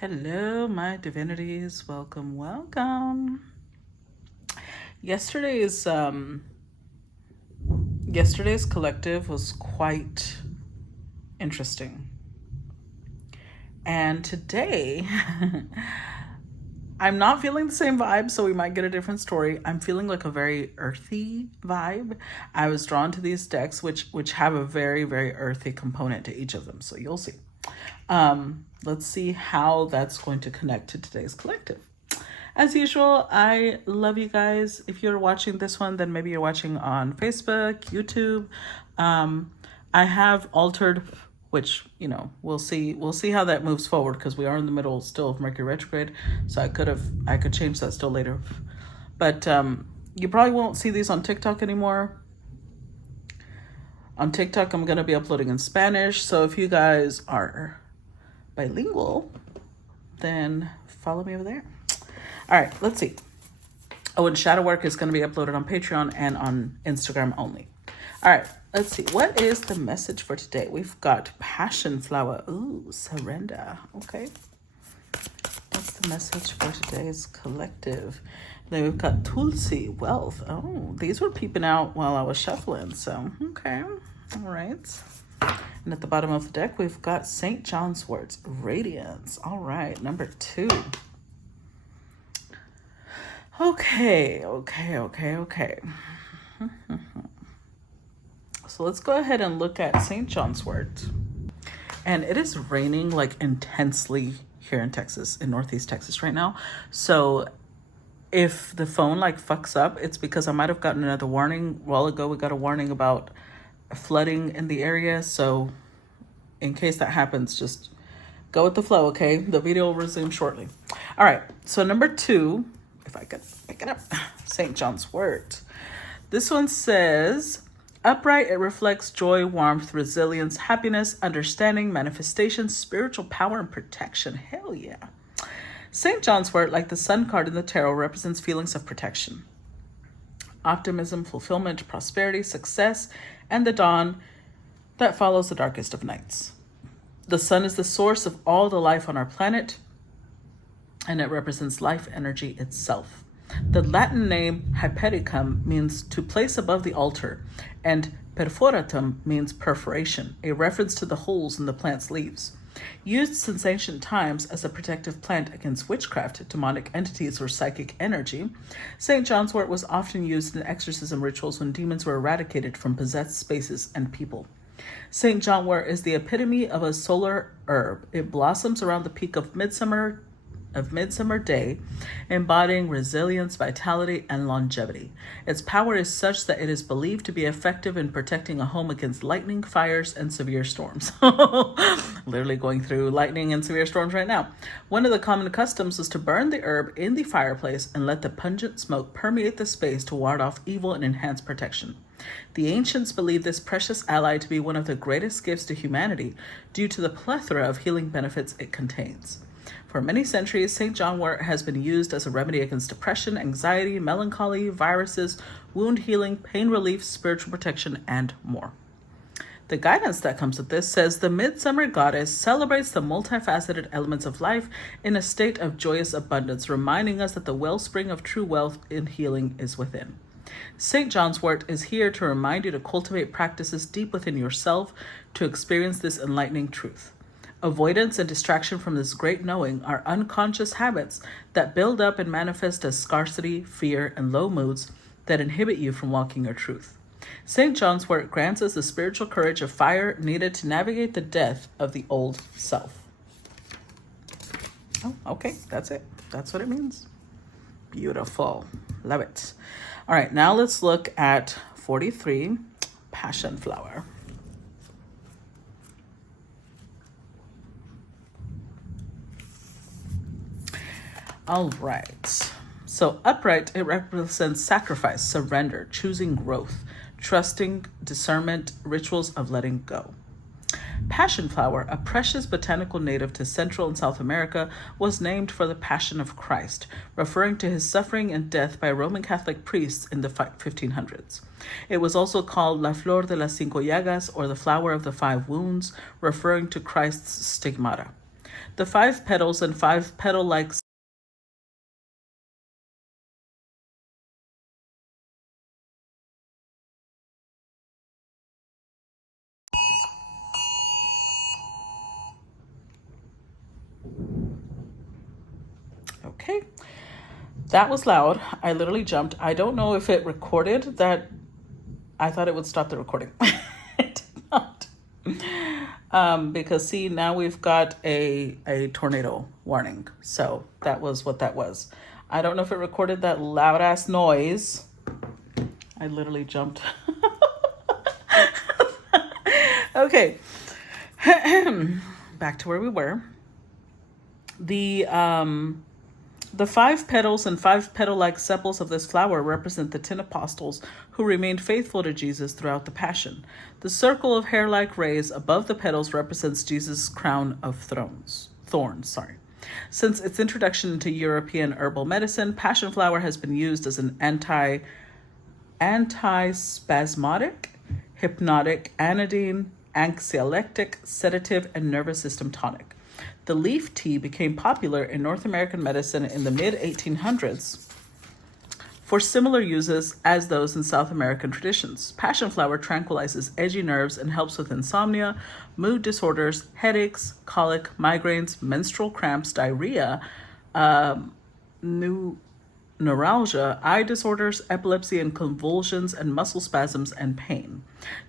Hello, my divinities. Welcome, welcome. Yesterday's collective was quite interesting. And today I'm not feeling the same vibe, so we might get a different story. I'm feeling like a very earthy vibe. I was drawn to these decks which have a very, very earthy component to each of them, so you'll see. Let's see how that's going to connect to today's collective. As usual, I love you guys. If you're watching this one, then maybe you're watching on Facebook, YouTube. I have altered, which, we'll see how that moves forward, because we are in the middle still of Mercury retrograde. So I could change that still later. But you probably won't see these on TikTok anymore. On TikTok, I'm going to be uploading in Spanish. So if you guys are bilingual, then follow me over there. All right, let's see. Oh, and shadow work is going to be uploaded on Patreon and on Instagram only. All right, let's see. What is the message for today? We've got passion flower. Ooh, surrender. Okay. That's the message for today's collective. Then we've got Tulsi, wealth. Oh, these were peeping out while I was shuffling. So, okay. All right. And at the bottom of the deck, we've got St. John's words, radiance. All right, number 2. Okay. So let's go ahead and look at St. John's wort. And it is raining like intensely here in Texas, in Northeast Texas right now. So if the phone like fucks up, it's because I might have gotten another warning. A while ago, we got a warning about flooding in the area. So in case that happens, just go with the flow, okay? The video will resume shortly. All right, so number 2, if I could pick it up, St. John's wort. This one says, upright, it reflects joy, warmth, resilience, happiness, understanding, manifestation, spiritual power, and protection. Hell yeah. St. John's wort, like the sun card in the tarot, represents feelings of protection, optimism, fulfillment, prosperity, success, and the dawn that follows the darkest of nights. The sun is the source of all the life on our planet, and it represents life energy itself. The Latin name Hypericum means to place above the altar, and perforatum means perforation, a reference to the holes in the plant's leaves. Used since ancient times as a protective plant against witchcraft, demonic entities, or psychic energy, St. John's wort was often used in exorcism rituals when demons were eradicated from possessed spaces and people. St. John wort is the epitome of a solar herb. It blossoms around the peak of Midsummer Day, embodying resilience, vitality, and longevity. Its power is such that it is believed to be effective in protecting a home against lightning, fires, and severe storms. Literally going through lightning and severe storms right now. One of the common customs was to burn the herb in the fireplace and let the pungent smoke permeate the space to ward off evil and enhance protection. The ancients believed this precious ally to be one of the greatest gifts to humanity due to the plethora of healing benefits it contains. For many centuries, St. John wort has been used as a remedy against depression, anxiety, melancholy, viruses, wound healing, pain relief, spiritual protection, and more. The guidance that comes with this says the midsummer goddess celebrates the multifaceted elements of life in a state of joyous abundance, reminding us that the wellspring of true wealth and healing is within. St. John's wort is here to remind you to cultivate practices deep within yourself to experience this enlightening truth. Avoidance and distraction from this great knowing are unconscious habits that build up and manifest as scarcity, fear, and low moods that inhibit you from walking your truth. St. John's wort grants us the spiritual courage of fire needed to navigate the death of the old self. Oh, okay, that's it. That's what it means. Beautiful. Love it. All right, now let's look at 43, passion flower. All right. So upright, it represents sacrifice, surrender, choosing growth, trusting, discernment, rituals of letting go. Passion flower, a precious botanical native to Central and South America, was named for the Passion of Christ, referring to his suffering and death by Roman Catholic priests in the 1500s. It was also called La Flor de las Cinco Llagas, or the Flower of the Five Wounds, referring to Christ's stigmata. The 5 petals and 5 petal-like okay. That was loud. I literally jumped. I don't know if it recorded that. I thought it would stop the recording. It did not. Because see, now we've got a tornado warning. So that was what that was. I don't know if it recorded that loud ass noise. I literally jumped. Okay. Back to where we were. The 5 petals and 5 petal-like sepals of this flower represent the 10 apostles who remained faithful to Jesus throughout the Passion. The circle of hair-like rays above the petals represents Jesus' crown of thorns. Since its introduction into European herbal medicine, passion flower has been used as an antispasmodic, hypnotic, anodyne, anxiolytic, sedative, and nervous system tonic. The leaf tea became popular in North American medicine in the mid-1800s for similar uses as those in South American traditions. Passion flower tranquilizes edgy nerves and helps with insomnia, mood disorders, headaches, colic, migraines, menstrual cramps, diarrhea, neuralgia, eye disorders, epilepsy and convulsions, and muscle spasms and pain.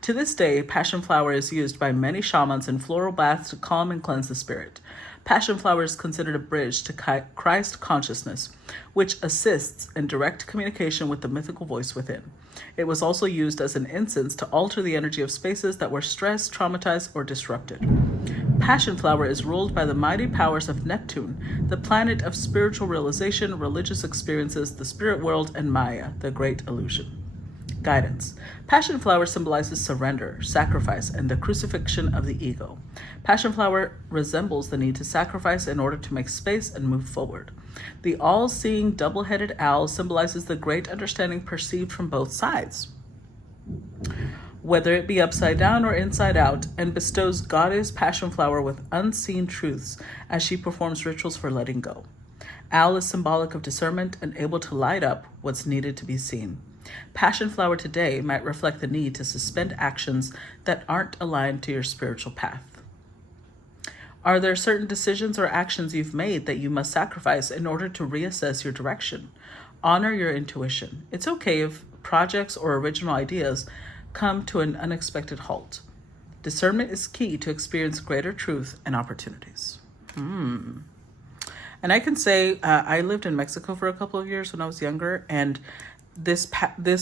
To this day, passion flower is used by many shamans in floral baths to calm and cleanse the spirit. Passion flower is considered a bridge to Christ consciousness, which assists in direct communication with the mythical voice within. It was also used as an incense to alter the energy of spaces that were stressed, traumatized, or disrupted. Passion flower is ruled by the mighty powers of Neptune, the planet of spiritual realization, religious experiences, the spirit world, and Maya, the great illusion. Guidance. Passion flower symbolizes surrender, sacrifice, and the crucifixion of the ego. Passion flower resembles the need to sacrifice in order to make space and move forward. The all-seeing double-headed owl symbolizes the great understanding perceived from both sides, whether it be upside down or inside out, and bestows goddess passion flower with unseen truths as she performs rituals for letting go. Owl is symbolic of discernment and able to light up what's needed to be seen. Passion flower today might reflect the need to suspend actions that aren't aligned to your spiritual path. Are there certain decisions or actions you've made that you must sacrifice in order to reassess your direction? Honor your intuition. It's okay if projects or original ideas come to an unexpected halt. Discernment is key to experience greater truth and opportunities. And I can say I lived in Mexico for a couple of years when I was younger, and this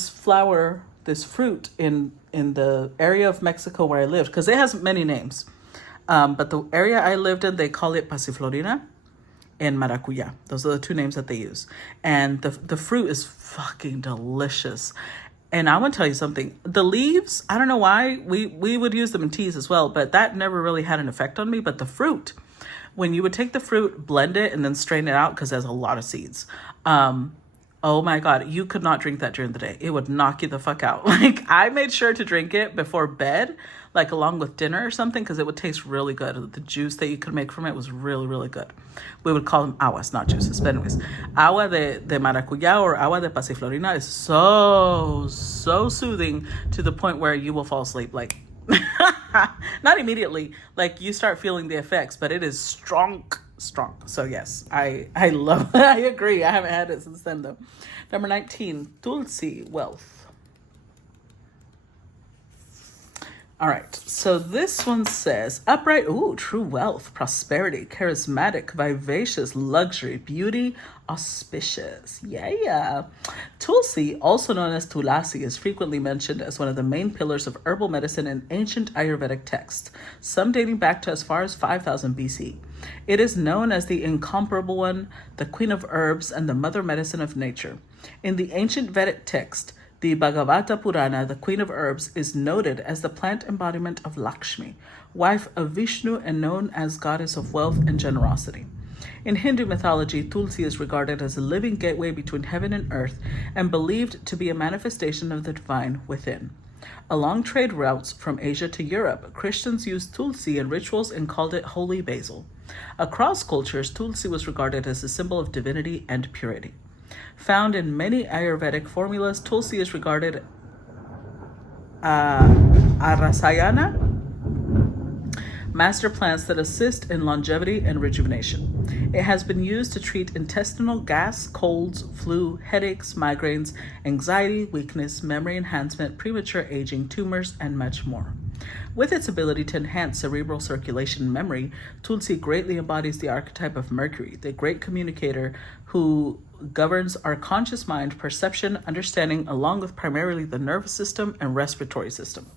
flower, this fruit in the area of Mexico where I lived, because it has many names, but the area I lived in, they call it pasiflorina and maracuya. Those are the 2 names that they use. And the fruit is fucking delicious. And I want to tell you something. The leaves, I don't know why, we would use them in teas as well, but that never really had an effect on me. But the fruit, when you would take the fruit, blend it, and then strain it out, because there's a lot of seeds. Oh my God, you could not drink that during the day. It would knock you the fuck out. Like, I made sure to drink it before bed, like along with dinner or something, because it would taste really good. The juice that you could make from it was really, really good. We would call them aguas, not juices. But anyways, agua de maracuyá or agua de pasiflorina is so soothing to the point where you will fall asleep. Like, not immediately. Like, you start feeling the effects, but it is strong. So yes, I love it. I agree. I haven't had it since then though. Number 19, Tulsi, wealth. All right, so this one says upright, true wealth, prosperity, charismatic, vivacious, luxury, beauty, auspicious. Yeah. Tulsi, also known as Tulasi, is frequently mentioned as one of the main pillars of herbal medicine in ancient Ayurvedic texts, some dating back to as far as 5000 BC. It is known as the incomparable one, the queen of herbs, and the mother medicine of nature. In the ancient Vedic text, the Bhagavata Purana, the queen of herbs, is noted as the plant embodiment of Lakshmi, wife of Vishnu and known as goddess of wealth and generosity. In Hindu mythology, Tulsi is regarded as a living gateway between heaven and earth and believed to be a manifestation of the divine within. Along trade routes from Asia to Europe, Christians used tulsi in rituals and called it holy basil. Across cultures, tulsi was regarded as a symbol of divinity and purity. Found in many Ayurvedic formulas, tulsi is regarded arasayana, master plants that assist in longevity and rejuvenation. It has been used to treat intestinal gas, colds, flu, headaches, migraines, anxiety, weakness, memory enhancement, premature aging, tumors, and much more. With its ability to enhance cerebral circulation and memory, tulsi greatly embodies the archetype of Mercury, the great communicator who governs our conscious mind, perception, understanding, along with primarily the nervous system and respiratory system.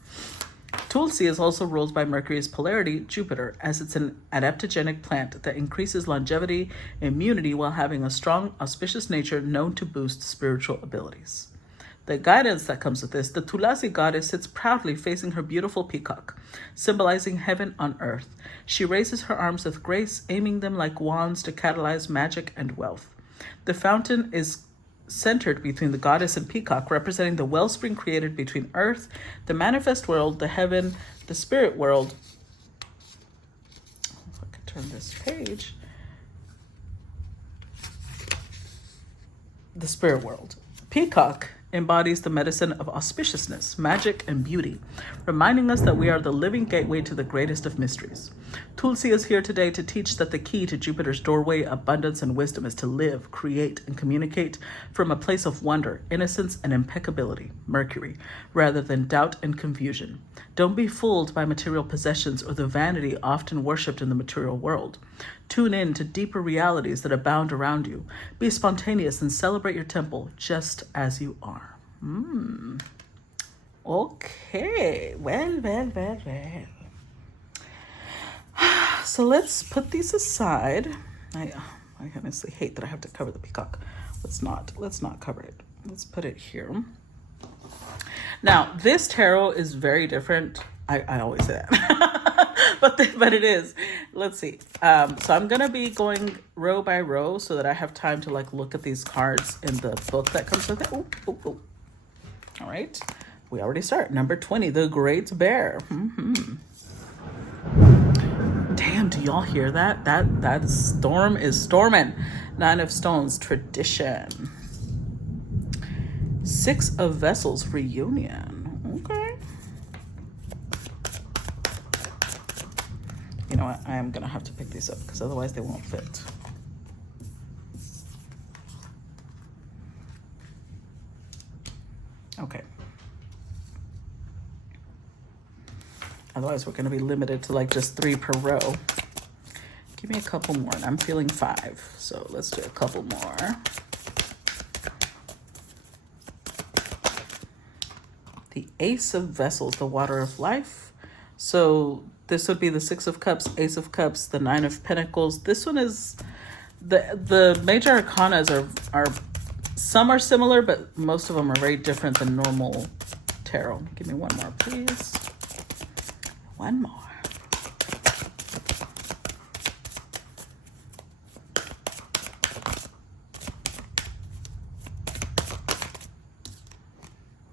Tulsi is also ruled by Mercury's polarity, Jupiter, as it's an adaptogenic plant that increases longevity, immunity, while having a strong, auspicious nature known to boost spiritual abilities. The guidance that comes with this, the Tulasi goddess sits proudly facing her beautiful peacock, symbolizing heaven on earth. She raises her arms with grace, aiming them like wands to catalyze magic and wealth. The fountain is centered between the goddess and peacock, representing the wellspring created between earth, the manifest world, the heaven, the spirit world. If I could turn this page. The spirit world. Peacock embodies the medicine of auspiciousness, magic, and beauty, reminding us that we are the living gateway to the greatest of mysteries. Tulsi is here today to teach that the key to Jupiter's doorway, abundance, and wisdom is to live, create, and communicate from a place of wonder, innocence, and impeccability, Mercury, rather than doubt and confusion. Don't be fooled by material possessions or the vanity often worshipped in the material world. Tune in to deeper realities that abound around you. Be spontaneous and celebrate your temple just as you are. Okay, well. So let's put these aside. I honestly hate that I have to cover the peacock. Let's not cover it. Let's put it here. Now, this tarot is very different. I always say that, but it is. Let's see. So I'm gonna be going row by row so that I have time to like look at these cards in the book that comes with it. Ooh. All right, we already start. Number 20, the Great Bear. Damn, do y'all hear that? That storm is storming. 9 of Stones, tradition. 6 of Vessels, reunion. Okay. You know what? I am going to have to pick these up because otherwise they won't fit. Okay. Otherwise we're going to be limited to like just 3 per row. Give me a couple more and I'm feeling 5. So let's do a couple more. The Ace of Vessels, the Water of Life. So this would be the 6 of Cups, Ace of Cups, the 9 of Pentacles. This one is, the major arcanas are some are similar, but most of them are very different than normal tarot. Give me one more, please. One more.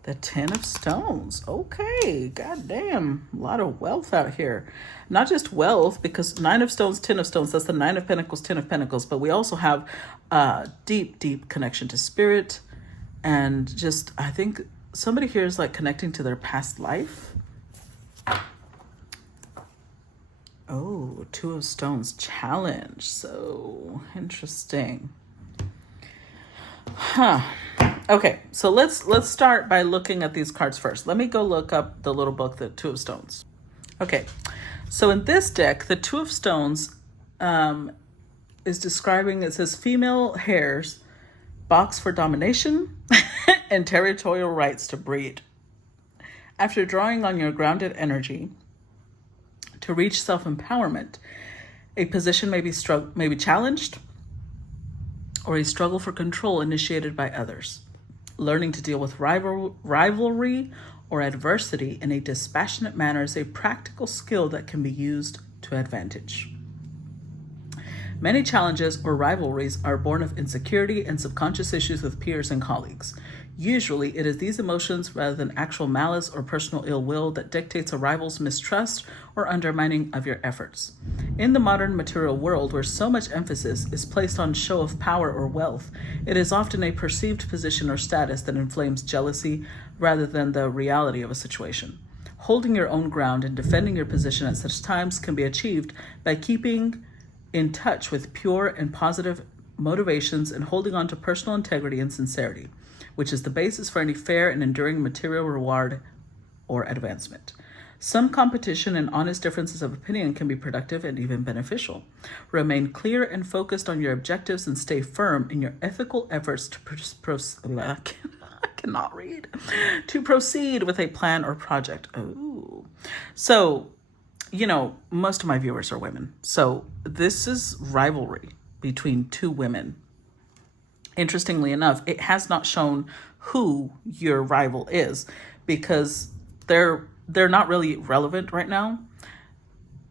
The 10 of Stones. Okay, goddamn, a lot of wealth out here. Not just wealth, because 9 of Stones, 10 of Stones, that's the 9 of Pentacles, 10 of Pentacles, but we also have a deep connection to spirit. And just, I think somebody here is like connecting to their past life. Oh, 2 of Stones, challenge. So interesting. Okay, so let's start by looking at these cards first. Let me go look up the little book, the 2 of Stones. Okay, so in this deck, the 2 of Stones is describing, it says female hares box for domination and territorial rights to breed. After drawing on your grounded energy to reach self-empowerment, a position may be challenged or a struggle for control initiated by others. Learning to deal with rivalry or adversity in a dispassionate manner is a practical skill that can be used to advantage. Many challenges or rivalries are born of insecurity and subconscious issues with peers and colleagues. Usually, it is these emotions rather than actual malice or personal ill will that dictates a rival's mistrust or undermining of your efforts. In the modern material world, where so much emphasis is placed on show of power or wealth, it is often a perceived position or status that inflames jealousy rather than the reality of a situation. Holding your own ground and defending your position at such times can be achieved by keeping in touch with pure and positive motivations and holding on to personal integrity and sincerity, which is the basis for any fair and enduring material reward or advancement. Some competition and honest differences of opinion can be productive and even beneficial. Remain clear and focused on your objectives and stay firm in your ethical efforts to to proceed with a plan or project. Oh, so, most of my viewers are women. So this is rivalry between two women. Interestingly enough, it has not shown who your rival is because they're not really relevant right now.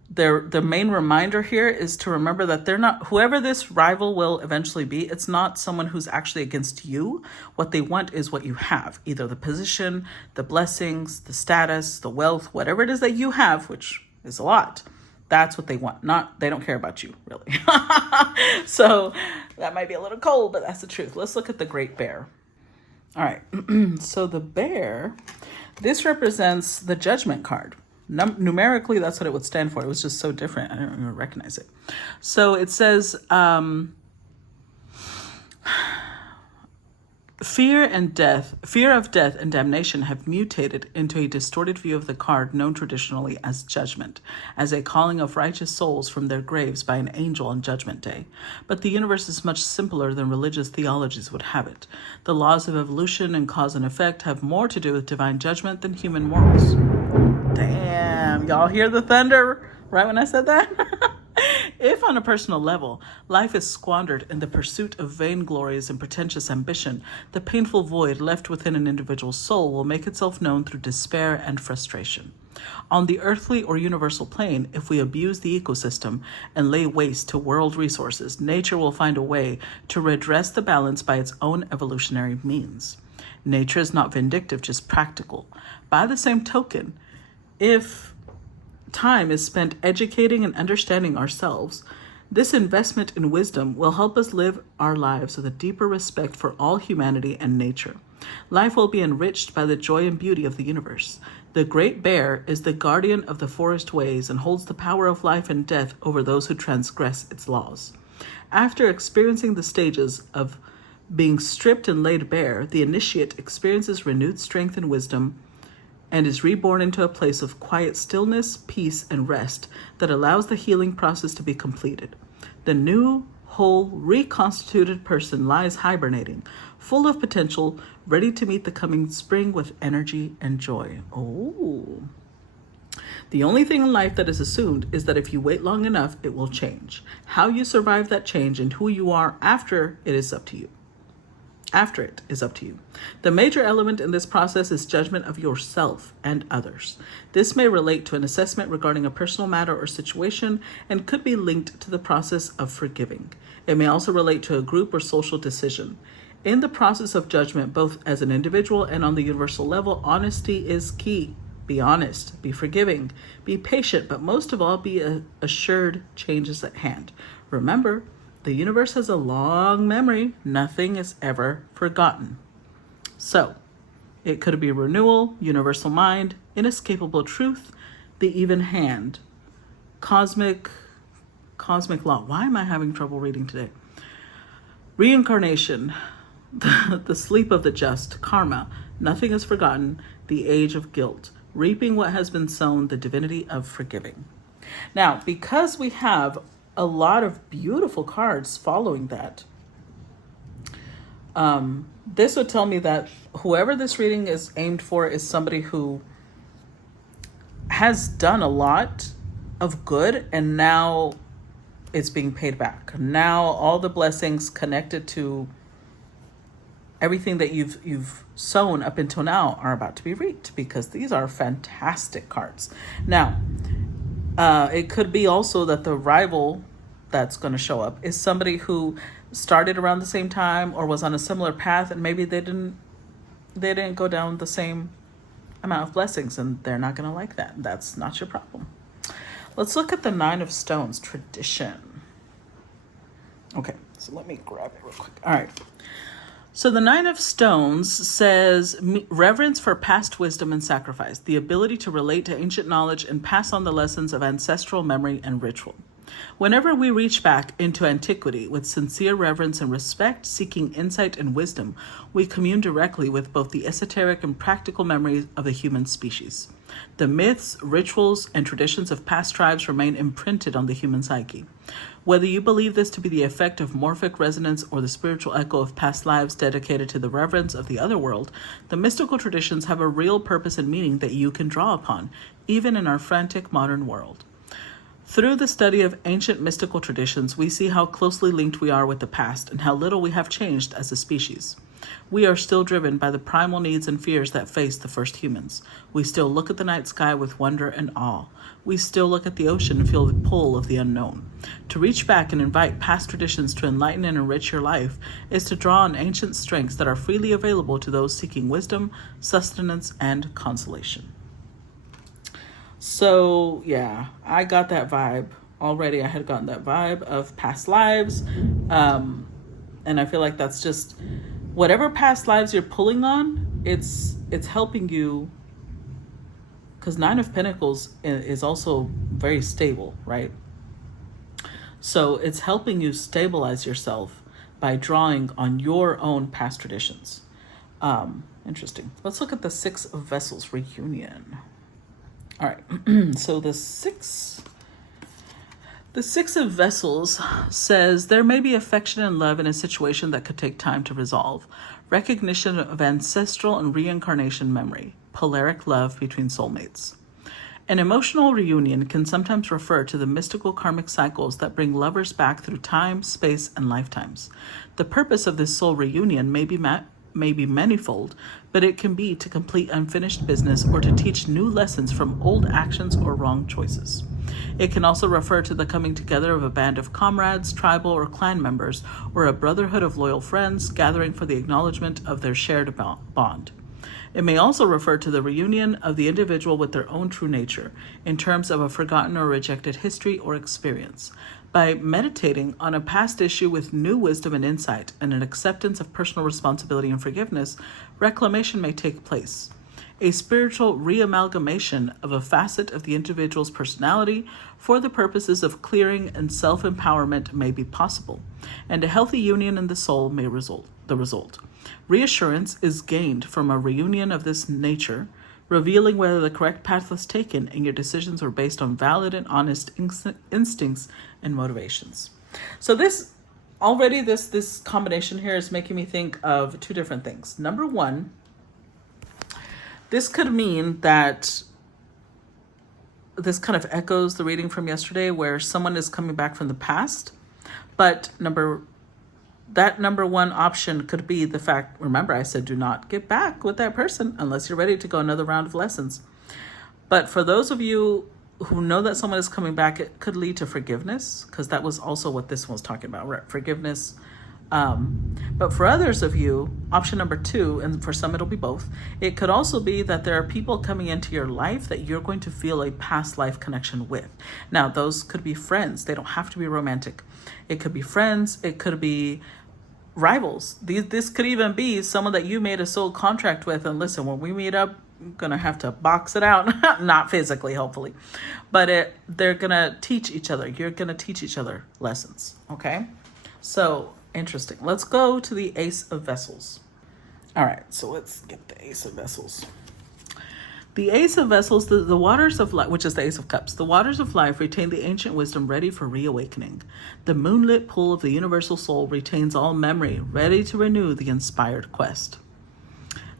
The main reminder here is to remember that they're not, whoever this rival will eventually be, it's not someone who's actually against you. What they want is what you have, either the position, the blessings, the status, the wealth, whatever it is that you have, which is a lot. That's what they want. They don't care about you, really. So that might be a little cold, but that's the truth. Let's look at the Great Bear. All right. So the bear, this represents the Judgment card. Numerically, that's what it would stand for. It was just so different. I don't even recognize it. So it says, fear of death and damnation have mutated into a distorted view of the card known traditionally as judgment, as a calling of righteous souls from their graves by an angel on Judgment Day. But the universe is much simpler than religious theologies would have it. The laws of evolution and cause and effect have more to do with divine judgment than human morals. Damn, y'all hear the thunder right when I said that? If on a personal level, life is squandered in the pursuit of vainglories and pretentious ambition, the painful void left within an individual's soul will make itself known through despair and frustration. On the earthly or universal plane, if we abuse the ecosystem and lay waste to world resources, nature will find a way to redress the balance by its own evolutionary means. Nature is not vindictive, just practical. By the same token, if time is spent educating and understanding ourselves, this investment in wisdom will help us live our lives with a deeper respect for all humanity and nature. Life will be enriched by the joy and beauty of the universe. The Great Bear is the guardian of the forest ways and holds the power of life and death over those who transgress its laws. After experiencing the stages of being stripped and laid bare, the initiate experiences renewed strength and wisdom and is reborn into a place of quiet stillness, peace, and rest that allows the healing process to be completed. The new, whole, reconstituted person lies hibernating, full of potential, ready to meet the coming spring with energy and joy. Oh. The only thing in life that is assumed is that if you wait long enough, it will change. How you survive that change and who you are after it is up to you. The major element in this process is judgment of yourself and others. This may relate to an assessment regarding a personal matter or situation and could be linked to the process of forgiving. It may also relate to a group or social decision. In the process of judgment, both as an individual and on the universal level, honesty is key. Be honest, be forgiving, be patient, but most of all, be assured change is at hand. Remember, the universe has a long memory. Nothing is ever forgotten. So, it could be renewal, universal mind, inescapable truth, the even hand, cosmic law. Why am I having trouble reading today? Reincarnation, the sleep of the just, karma, nothing is forgotten, the age of guilt, reaping what has been sown, the divinity of forgiving. Now, because we have a lot of beautiful cards following that, this would tell me that whoever this reading is aimed for is somebody who has done a lot of good and now it's being paid back. Now all the blessings connected to everything that you've sown up until now are about to be reaped, because these are fantastic cards. Now, it could be also that the rival that's going to show up is somebody who started around the same time or was on a similar path, and maybe they didn't they didn't go down the same amount of blessings, and they're not going to like that. That's not your problem. Let's look at the Nine of Stones, tradition. Okay, so let me grab it real quick. All right. So the Nine of Stones says reverence for past wisdom and sacrifice, the ability to relate to ancient knowledge and pass on the lessons of ancestral memory and ritual. Whenever we reach back into antiquity with sincere reverence and respect, seeking insight and wisdom, we commune directly with both the esoteric and practical memories of the human species. The myths, rituals, and traditions of past tribes remain imprinted on the human psyche. Whether you believe this to be the effect of morphic resonance or the spiritual echo of past lives dedicated to the reverence of the other world, the mystical traditions have a real purpose and meaning that you can draw upon, even in our frantic modern world. Through the study of ancient mystical traditions, we see how closely linked we are with the past and how little we have changed as a species. We are still driven by the primal needs and fears that faced the first humans. We still look at the night sky with wonder and awe. We still look at the ocean and feel the pull of the unknown. To reach back and invite past traditions to enlighten and enrich your life is to draw on ancient strengths that are freely available to those seeking wisdom, sustenance, and consolation. So yeah, I got that vibe already. I had gotten that vibe of past lives. And I feel like that's just whatever past lives you're pulling on, it's helping you, because Nine of Pentacles is also very stable, right? So it's helping you stabilize yourself by drawing on your own past traditions. Interesting. Let's look at the Six of Vessels reunion. All right. So the Six of Vessels says there may be affection and love in a situation that could take time to resolve. Recognition of ancestral and reincarnation memory. Polaric love between soulmates. An emotional reunion can sometimes refer to the mystical karmic cycles that bring lovers back through time, space, and lifetimes. The purpose of this soul reunion may be manifold, but it can be to complete unfinished business or to teach new lessons from old actions or wrong choices. It can also refer to the coming together of a band of comrades, tribal or clan members, or a brotherhood of loyal friends gathering for the acknowledgement of their shared bond. It may also refer to the reunion of the individual with their own true nature, in terms of a forgotten or rejected history or experience. By meditating on a past issue with new wisdom and insight and an acceptance of personal responsibility and forgiveness, reclamation may take place. A spiritual reamalgamation of a facet of the individual's personality for the purposes of clearing and self-empowerment may be possible, and a healthy union in the soul may result. Reassurance is gained from a reunion of this nature, revealing whether the correct path was taken and your decisions were based on valid and honest instincts and motivations. So this combination here is making me think of two different things. Number one, this could mean that this kind of echoes the reading from yesterday where someone is coming back from the past, but number one option could be the fact, remember I said do not get back with that person unless you're ready to go another round of lessons. But for those of you who know that someone is coming back, it could lead to forgiveness, because that was also what this one was talking about, right? Forgiveness. But for others of you, option number two, and for some it'll be both, it could also be that there are people coming into your life that you're going to feel a past life connection with. Now, those could be friends. They don't have to be romantic. It could be friends. It could be rivals. This could even be someone that you made a soul contract with. And listen, when we meet up, I'm going to have to box it out. Not physically, hopefully. But they're going to teach each other. You're going to teach each other lessons. Okay? So, interesting. Let's go to the Ace of Vessels. All right, so let's get the Ace of Vessels. The Ace of Vessels, the waters of life, which is the Ace of Cups, the waters of life retain the ancient wisdom ready for reawakening. The moonlit pool of the universal soul retains all memory, ready to renew the inspired quest.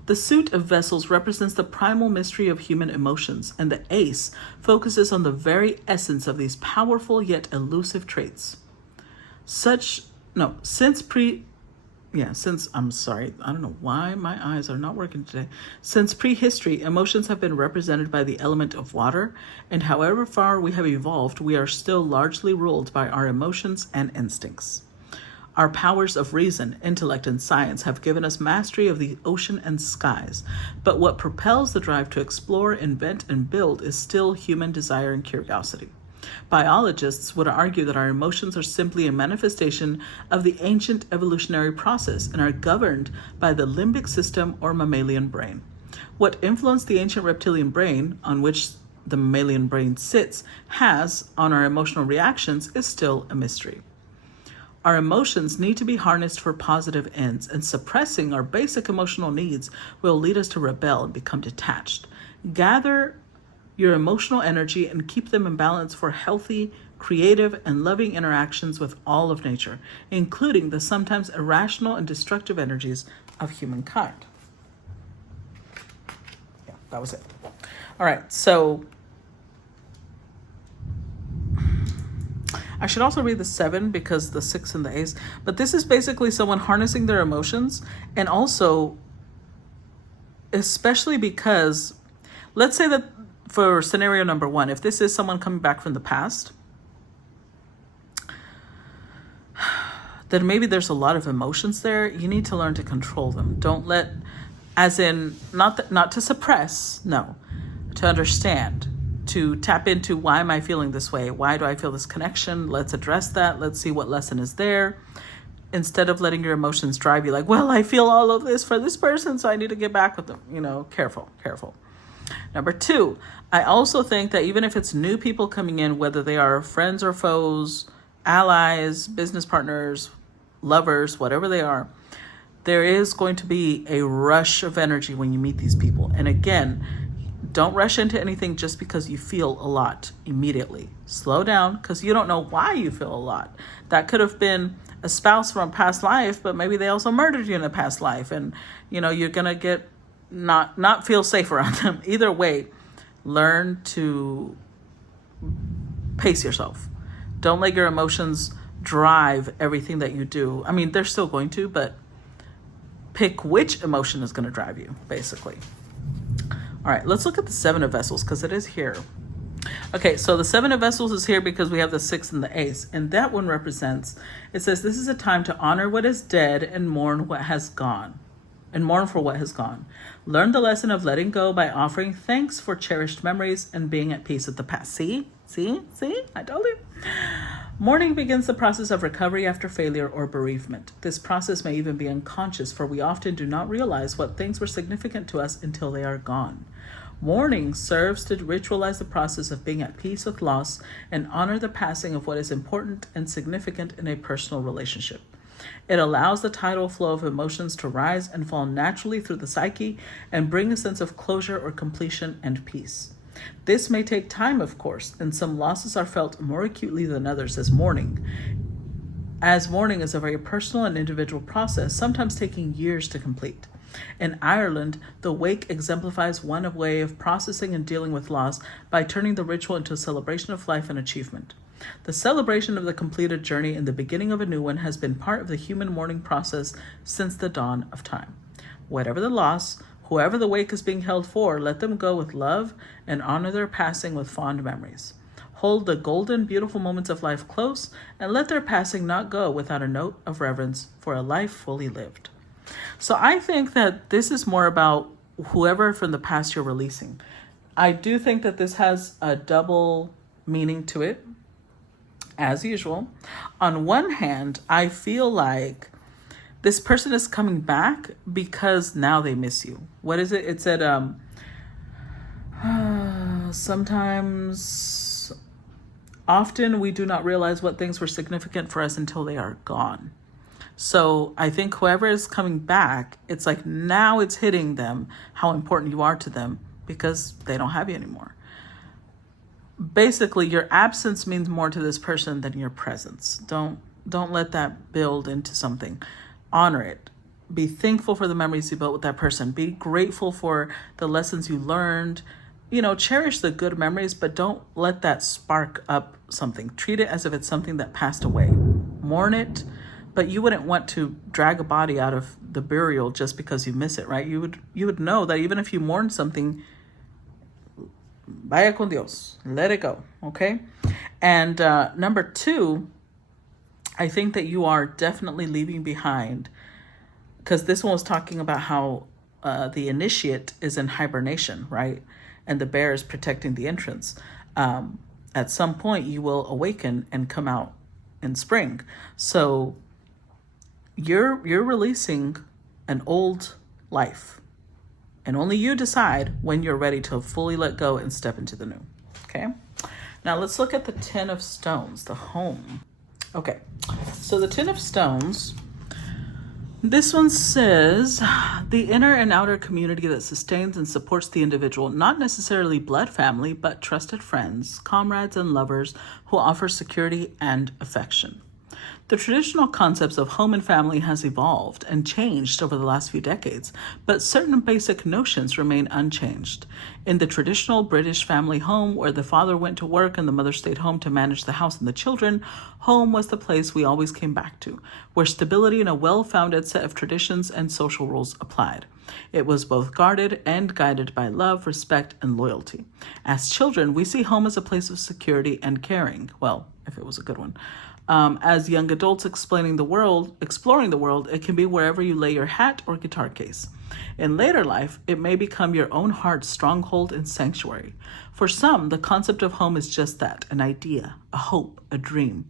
The suit of vessels represents the primal mystery of human emotions, and the ace focuses on the very essence of these powerful yet elusive traits. I'm sorry, I don't know why my eyes are not working today. Since prehistory, emotions have been represented by the element of water, and however far we have evolved, we are still largely ruled by our emotions and instincts. Our powers of reason, intellect, and science have given us mastery of the ocean and skies. But what propels the drive to explore, invent, and build is still human desire and curiosity. Biologists would argue that our emotions are simply a manifestation of the ancient evolutionary process and are governed by the limbic system or mammalian brain. What influenced the ancient reptilian brain, on which the mammalian brain sits, has on our emotional reactions is still a mystery. Our emotions need to be harnessed for positive ends, and suppressing our basic emotional needs will lead us to rebel and become detached. Gather your emotional energy and keep them in balance for healthy, creative, and loving interactions with all of nature, including the sometimes irrational and destructive energies of humankind. Yeah, that was it. All right, so I should also read the 7 because the 6 and the Ace, but this is basically someone harnessing their emotions, and also, especially because, let's say that for scenario number 1, if this is someone coming back from the past, then maybe there's a lot of emotions there. You need to learn to control them. Don't let, as in, not to suppress, no, to understand, to tap into, why am I feeling this way? Why do I feel this connection? Let's address that. Let's see what lesson is there. Instead of letting your emotions drive you like, well, I feel all of this for this person, so I need to get back with them. Careful. Number 2, I also think that even if it's new people coming in, whether they are friends or foes, allies, business partners, lovers, whatever they are, there is going to be a rush of energy when you meet these people. And again, don't rush into anything just because you feel a lot immediately. Slow down, because you don't know why you feel a lot. That could have been a spouse from a past life, but maybe they also murdered you in a past life, and you're gonna get not feel safe around them. Either way, learn to pace yourself. Don't let your emotions drive everything that you do. I mean, they're still going to, but pick which emotion is going to drive you, basically. All right, let's look at the 7 of Vessels, because it is here. Okay, so the 7 of Vessels is here because we have the 6 and the Ace, and that one represents, it says, this is a time to honor what is dead and mourn what has gone. And mourn for what has gone. Learn the lesson of letting go by offering thanks for cherished memories and being at peace with the past. See? I told you. Mourning begins the process of recovery after failure or bereavement. This process may even be unconscious, for we often do not realize what things were significant to us until they are gone. Mourning serves to ritualize the process of being at peace with loss and honor the passing of what is important and significant in a personal relationship. It allows the tidal flow of emotions to rise and fall naturally through the psyche and bring a sense of closure or completion and peace. This may take time, of course, and some losses are felt more acutely than others as mourning is a very personal and individual process, sometimes taking years to complete. In Ireland, the wake exemplifies one way of processing and dealing with loss by turning the ritual into a celebration of life and achievement. The celebration of the completed journey and the beginning of a new one has been part of the human mourning process since the dawn of time. Whatever the loss, whoever the wake is being held for, let them go with love and honor their passing with fond memories. Hold the golden, beautiful moments of life close and let their passing not go without a note of reverence for a life fully lived. So I think that this is more about whoever from the past you're releasing. I do think that this has a double meaning to it. As usual, on one hand, I feel like this person is coming back because now they miss you. What is it? It said, often we do not realize what things were significant for us until they are gone. So I think whoever is coming back, it's like now it's hitting them how important you are to them because they don't have you anymore. Basically, your absence means more to this person than your presence. Don't let that build into something. Honor it. Be thankful for the memories you built with that person. Be grateful for the lessons you learned. Cherish the good memories, but don't let that spark up something. Treat it as if it's something that passed away. Mourn it, but you wouldn't want to drag a body out of the burial just because you miss it, right? You would know that even if you mourn something, vaya con Dios, let it go, okay? And number 2, I think that you are definitely leaving behind, because this one was talking about how the initiate is in hibernation, right? And the bear is protecting the entrance. At some point, you will awaken and come out in spring. So you're releasing an old life, and only you decide when you're ready to fully let go and step into the new. Okay. Now let's look at the Ten of Stones, the home. Okay. So the Ten of Stones. This one says, the inner and outer community that sustains and supports the individual, not necessarily blood family, but trusted friends, comrades, and lovers who offer security and affection. The traditional concepts of home and family has evolved and changed over the last few decades, but certain basic notions remain unchanged. In the traditional British family home, where the father went to work and the mother stayed home to manage the house and the children, home was the place we always came back to, where stability and a well-founded set of traditions and social rules applied. It was both guarded and guided by love, respect, and loyalty. As children, we see home as a place of security and caring. Well, if it was a good one. As young adults exploring the world, it can be wherever you lay your hat or guitar case. In later life, it may become your own heart's stronghold and sanctuary. For some, the concept of home is just that, an idea, a hope, a dream.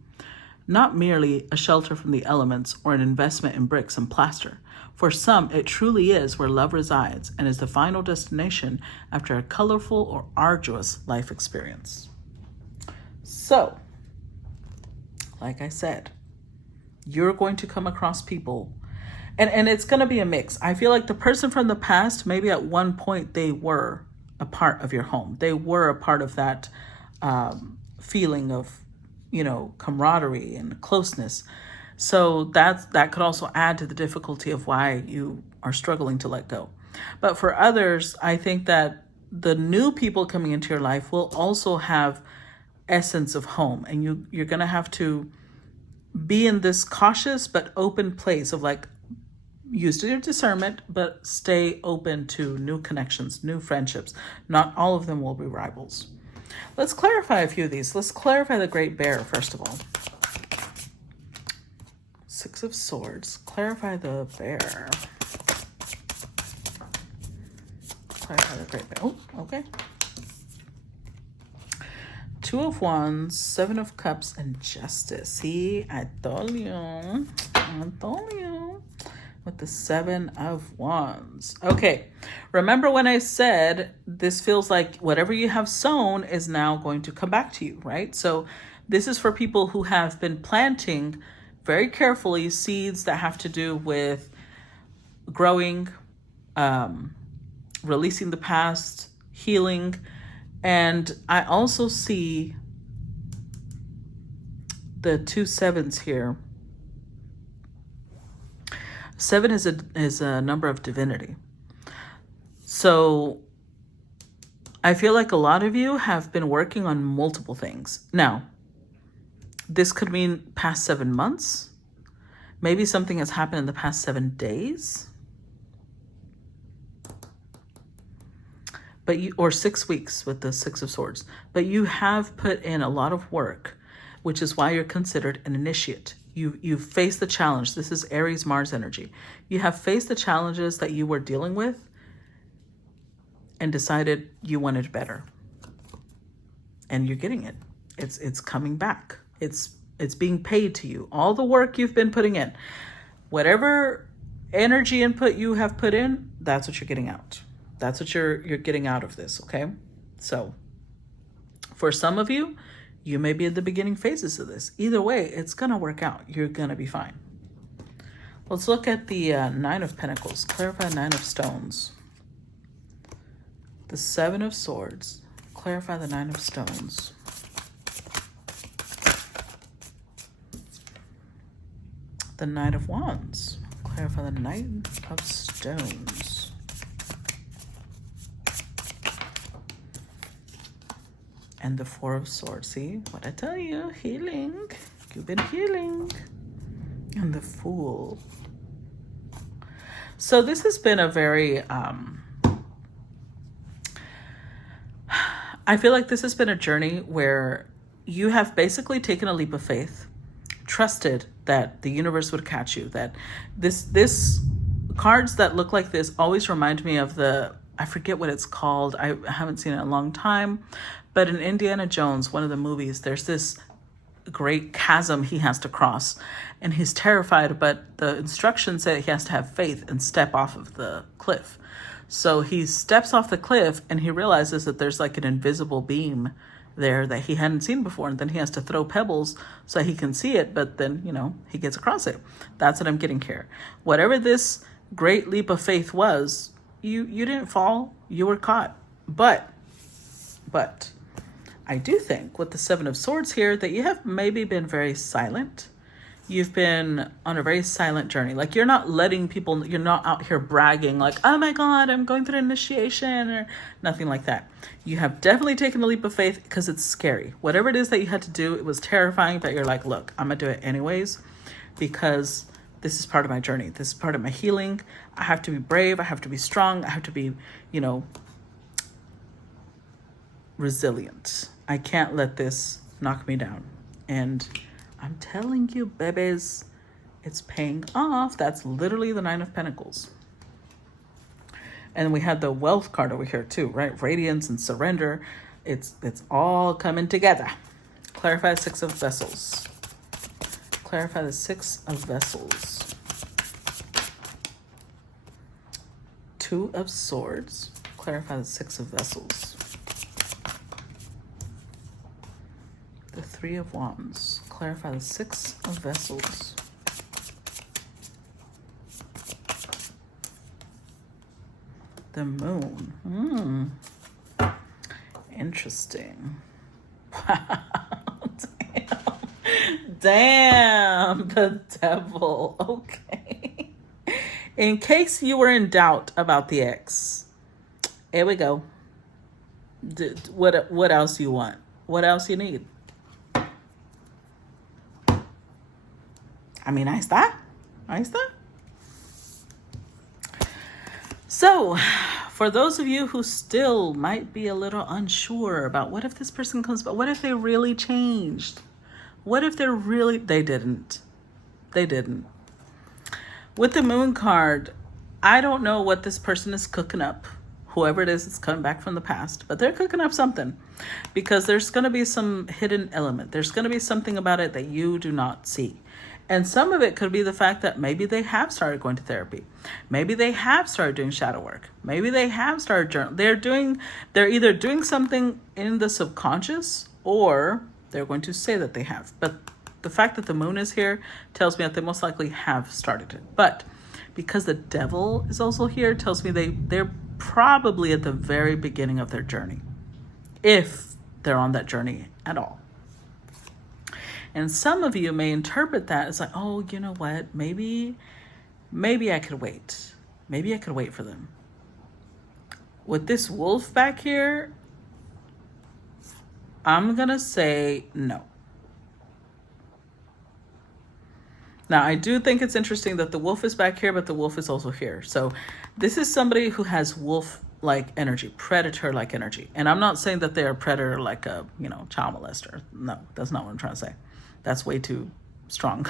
Not merely a shelter from the elements or an investment in bricks and plaster. For some, it truly is where love resides and is the final destination after a colorful or arduous life experience. So, like I said, you're going to come across people, and it's going to be a mix. I feel like the person from the past, maybe at one point they were a part of your home. They were a part of that feeling of, camaraderie and closeness. So that could also add to the difficulty of why you are struggling to let go. But for others, I think that the new people coming into your life will also have essence of home, and you're gonna have to be in this cautious but open place of use your discernment, but stay open to new connections, new friendships. Not all of them will be rivals. Let's clarify a few of these. Let's clarify the Great Bear first of all. Six of Swords. Clarify the bear. Clarify the Great Bear. Oh, okay. Two of Wands, Seven of Cups, and Justice. See, I told you. With the Seven of Wands. Okay, remember when I said this feels like whatever you have sown is now going to come back to you, right? So this is for people who have been planting very carefully seeds that have to do with growing, releasing the past, healing. And I also see the two sevens here. Seven is a number of divinity. So I feel like a lot of you have been working on multiple things. Now, this could mean past 7 months. Maybe something has happened in the past 7 days. Or 6 weeks with the Six of Swords. But you have put in a lot of work, which is why you're considered an initiate. You've faced the challenge. This is Aries Mars energy. You have faced the challenges that you were dealing with and decided you wanted better. And you're getting it. It's coming back. It's being paid to you. All the work you've been putting in, whatever energy input you have put in, that's what you're getting out. That's what you're getting out of this, okay? So for some of you, you may be in the beginning phases of this. Either way, it's going to work out. You're going to be fine. Let's look at the Nine of Pentacles. Clarify Nine of Stones. The Seven of Swords. Clarify the Nine of Stones. The Knight of Wands. Clarify the Knight of Stones. And the Four of Swords. See what I tell you? Healing. You've been healing. And the Fool. So this has been a very, I feel like this has been a journey where you have basically taken a leap of faith, trusted that the universe would catch you. That this cards that look like this always remind me of I forget what it's called. I haven't seen it in a long time, but in Indiana Jones, one of the movies, there's this great chasm he has to cross, and he's terrified, but the instructions say he has to have faith and step off of the cliff. So he steps off the cliff and he realizes that there's like an invisible beam there that he hadn't seen before, and then he has to throw pebbles so he can see it, but then, you know, he gets across it. That's what I'm getting here. Whatever this great leap of faith was, you didn't fall, you were caught. But I do think with the Seven of Swords here that you have maybe been very silent. You've been on a very silent journey. Like, you're not letting people, you're not out here bragging like, oh my God, I'm going through initiation, or nothing like that. You have definitely taken a leap of faith because it's scary. Whatever it is that you had to do, it was terrifying, but you're like, look, I'm gonna do it anyways because this is part of my journey. This is part of my healing. I have to be brave. I have to be strong. I have to be, you know, resilient. I can't let this knock me down. And I'm telling you, babies, it's paying off. That's literally the Nine of Pentacles. And we had the Wealth card over here too, right? Radiance and surrender. It's all coming together. Clarify the Six of Vessels. Clarify the Six of Vessels. Two of Swords. Clarify the Six of Vessels. The Three of Wands. Clarify the Six of Vessels. The Moon. Interesting. Wow. Damn, the Devil. Okay. In case you were in doubt about the ex, here we go. What else you want? What else you need? I mean, ahí está. Ahí está. So, for those of you who still might be a little unsure about what if this person comes back, what if they really changed? What if they didn't. They didn't. With the Moon card, I don't know what this person is cooking up. Whoever it is that's coming back from the past, but they're cooking up something because there's going to be some hidden element. There's going to be something about it that you do not see. And some of it could be the fact that maybe they have started going to therapy. Maybe they have started doing shadow work. Maybe they have started journaling. They're either doing something in the subconscious or they're going to say that they have. But the fact that the Moon is here tells me that they most likely have started it. But because the Devil is also here, tells me they're probably at the very beginning of their journey, if they're on that journey at all. And some of you may interpret that as like, oh, you know what? Maybe I could wait. Maybe I could wait for them. With this Wolf back here, I'm going to say no. Now, I do think it's interesting that the Wolf is back here, but the Wolf is also here. So this is somebody who has wolf-like energy, predator-like energy. And I'm not saying that they're a predator like a, child molester. No, that's not what I'm trying to say. That's way too strong.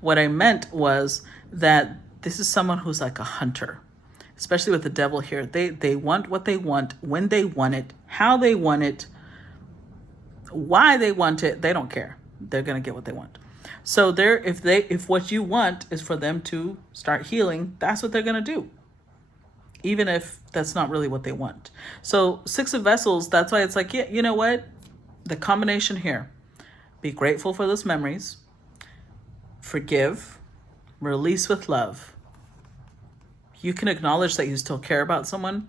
What I meant was that this is someone who's like a hunter, especially with the Devil here. They want what they want, when they want it, how they want it, why they want it. They don't care. They're going to get what they want. So if what you want is for them to start healing, that's what they're going to do, even if that's not really what they want. So Six of Vessels, that's why it's like, yeah, you know what? The combination here, be grateful for those memories, forgive, release with love. You can acknowledge that you still care about someone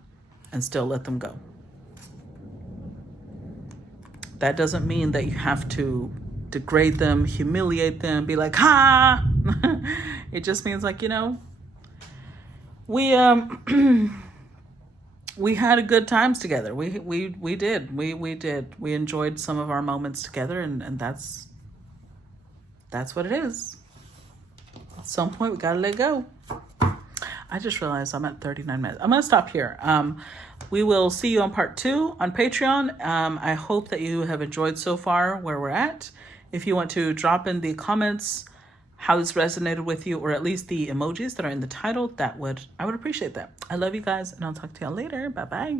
and still let them go. That doesn't mean that you have to degrade them, humiliate them, be like, ha! It just means like, we had a good times together. We did. We enjoyed some of our moments together, and that's what it is. At some point we gotta let go. I just realized I'm at 39 minutes. I'm gonna stop here. We will see you on part 2 on Patreon. I hope that you have enjoyed so far where we're at. If you want to drop in the comments how this resonated with you, or at least the emojis that are in the title. I would appreciate that. I love you guys, and I'll talk to y'all later. Bye bye.